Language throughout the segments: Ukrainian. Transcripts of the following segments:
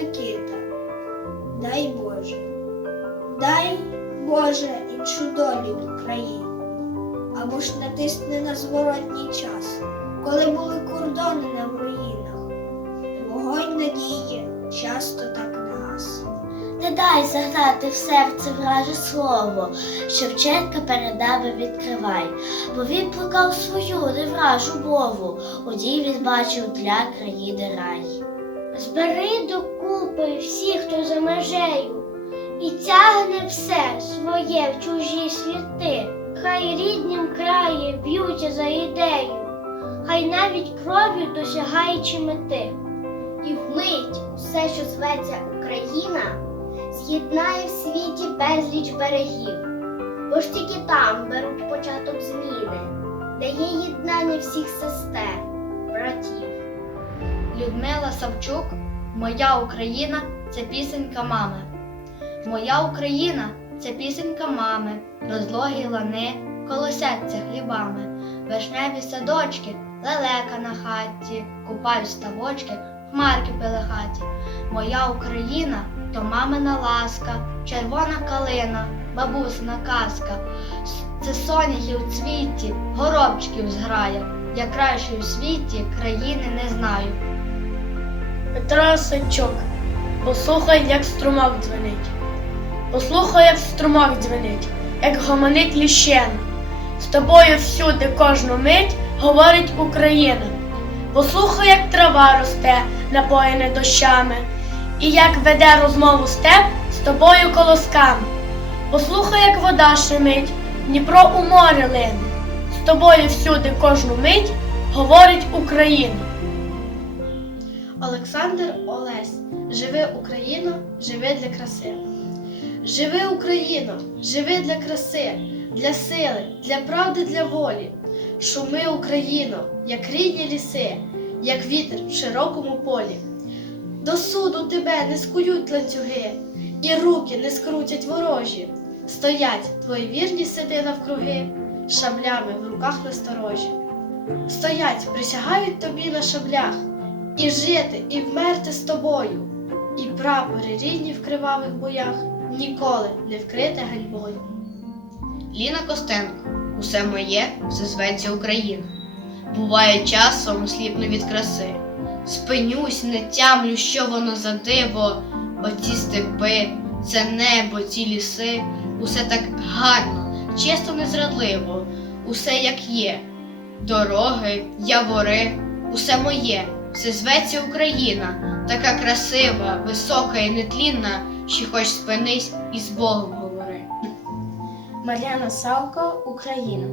Микита. Дай Боже, дай Боже іншу долю Україні. Або ж натисни на зворотній час, коли були кордони на руїнах. Вогонь надії часто так не гас. Не дай заграти в серце враже слово, Шевченка передав і відкривай, бо він плекав свою невражу мову, у ній він бачив для країни рай. Збери докупи всіх, хто за межею, і тягне все своє в чужі світи, хай ріднім краї б'ються за ідею, хай навіть кров'ю досягаючи мети. І вмить все, що зветься Україна, з'єднає в світі безліч берегів, бо ж тільки там беруть початок зміни, де є єднання всіх сестер, братів. Людмила Савчук, Моя Україна це пісенька мами. Моя Україна це пісенька мами, розлогі лани, колосяться хлібами, вишневі садочки, лелека на хаті, купають ставочки, хмарки пелехаті. Моя Україна то мамина ласка, червона калина, бабусина казка. Це соняхи в цвіті, горобчиків зграя. Я кращої у світі країни не знаю. Петро Сачук, послухай, як струмок дзвенить. Послухай, як струмок дзвенить, як гомонить ліщена. З тобою всюди кожну мить говорить Україна. Послухай, як трава росте, напоєне дощами, і як веде розмову степ з тобою колосками. Послухай, як вода шумить, Дніпро у море лине. З тобою всюди кожну мить говорить Україна. Олександр Олесь. Живи Україно, живи для краси. Живи Україно, живи для краси, для сили, для правди, для волі. Шуми Україно, як рідні ліси, як вітер в широкому полі. До суду тебе не скують ланцюги, і руки не скрутять ворожі. Стоять твої вірні сиди навкруги, шаблями в руках насторожі. Стоять, присягають тобі на шаблях, і жити, і вмерти з тобою, і прапори рідні в кривавих боях ніколи не вкрите ганьбою. Ліна Костенко, усе моє, все зветься Україна. Буває часом сліпну від краси. Спинюсь, не тямлю, що воно за диво, оці степи, це небо, ці ліси, усе так гарно, чисто незрадливо, усе як є. Дороги, явори, усе моє, все зветься Україна, така красива, висока і нетлінна, що хоч спинись і з Богом говори. Мар'яна Савко, Україна.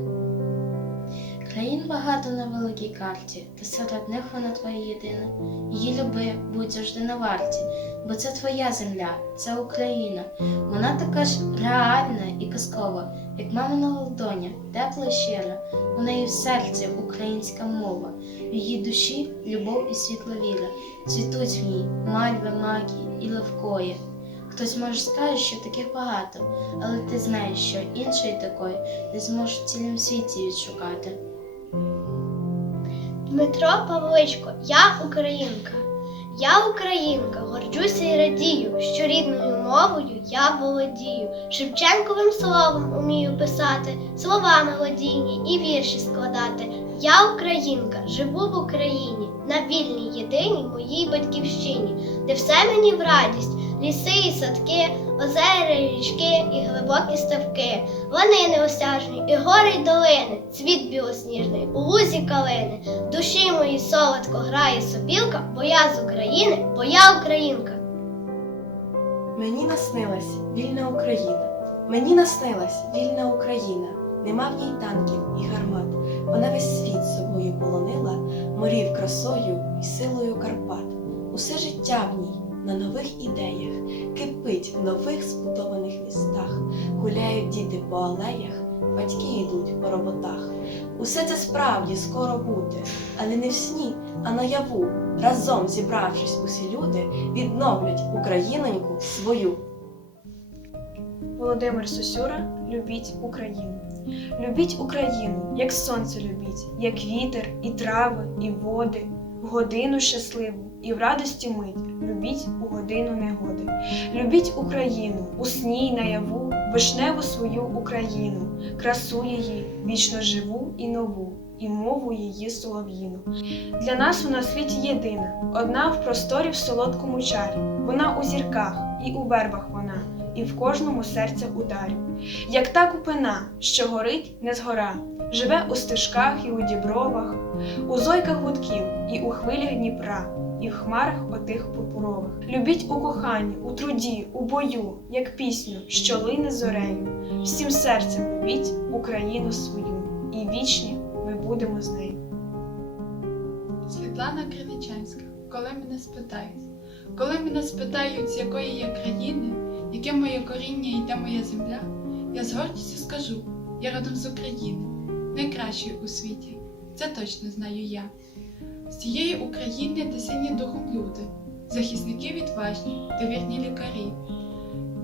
Країн багато на великій карті, та серед них вона твоя єдина. Її люби, будь завжди на варті, бо це твоя земля, це Україна. Вона така ж реальна і казкова, як мамина ладоня, тепла і щира. У неї в серці українська мова, в її душі любов і світла віра. Цвітуть в ній мальви, макі і левкої. Хтось може скаже, що таких багато, але ти знаєш, що іншої такої не зможеш в цілім світі відшукати. Дмитро Павличко, я українка. Я українка, горджуся і радію, що рідною мовою я володію. Шевченковим словом умію писати, слова мелодійні і вірші складати. Я українка, живу в Україні, на вільній єдиній моїй батьківщині, де все мені в радість, ліси і садки, озера, річки і глибокі ставки, лани неосяжні, і гори й долини, цвіт білосніжний, у лузі калини. Душі моїй солодко грає сопілка, бо я з України, бо я українка. Мені наснилась вільна Україна. Мені наснилась вільна Україна. Нема в ній танків і гармат. Вона весь світ собою полонила, морів красою і силою Карпат. Усе життя в ній на нових ідеях, кипить в нових збудованих містах, гуляють діти по алеях, батьки йдуть по роботах. Усе це справді скоро буде, але не в сні, а наяву. Разом зібравшись, усі люди відновлять Україноньку свою. Володимир Сосюра, любіть Україну. Любіть Україну, як сонце любіть, як вітер, і трави, і води. В годину щасливу і в радості мить. Любіть у годину негоди. Любіть Україну у сні й наяву, вишневу свою Україну, красу її, вічно живу і нову, і мову її солов'їну. Для нас вона в світі єдина, одна в просторі в солодкому чарі. Вона у зірках і у вербах вона, і в кожному серця ударі. Як та купина, що горить, не згора, живе у стежках і у дібровах, у зойках гудків і у хвилях Дніпра, і в хмарах отих пурпурових. Любіть у коханні, у труді, у бою, як пісню, що лине зорею. Всім серцем любіть Україну свою, і вічні ми будемо з нею. Світлана Криничанська, коли мене спитають, коли мене спитають, з якої я країни, яке моє коріння і де моя земля, я з гордістю скажу, я родом з України, найкращої у світі, це точно знаю я. З цієї України, де сині духом люди, захисники відважні, де вірні лікарі,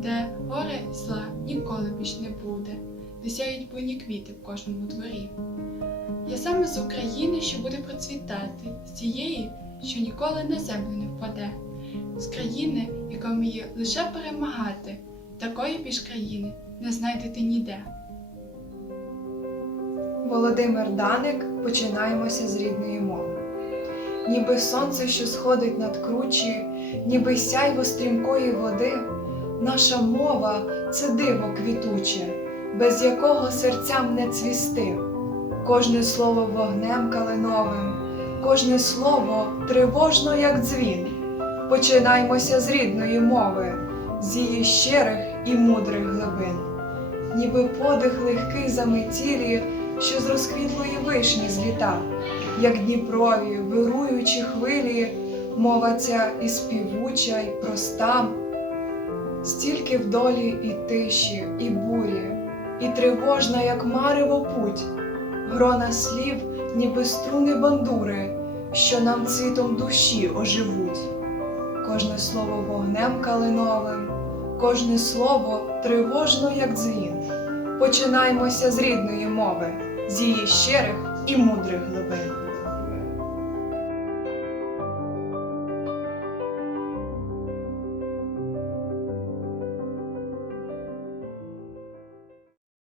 де горе і зла ніколи більш не буде, де сяють буйні квіти в кожному дворі. Я саме з України, що буде процвітати, з тієї, що ніколи на землю не впаде, з країни, яка вміє лише перемагати, такої більш країни не знайдете ніде. Володимир Даник починаємося з рідної мови. Ніби сонце, що сходить над кручі, ніби сяйво стрімкої води, наша мова це диво квітуче, без якого серцям не цвісти. Кожне слово вогнем калиновим, кожне слово тривожно, як дзвін. Починаймося з рідної мови, з її щирих і мудрих глибин, ніби подих легкий заметілі, що з розквітлої вишні зліта, як Дніпрові, вируючі хвилі, мова ця і співуча, і проста, стільки в долі і тиші, і бурі, і тривожна, як марево путь, грона слів, ніби струни бандури, що нам цвітом душі оживуть. Кожне слово вогнем калиновим, кожне слово тривожно, як дзвін. Починаймося з рідної мови, з її щирих і мудрих глибин.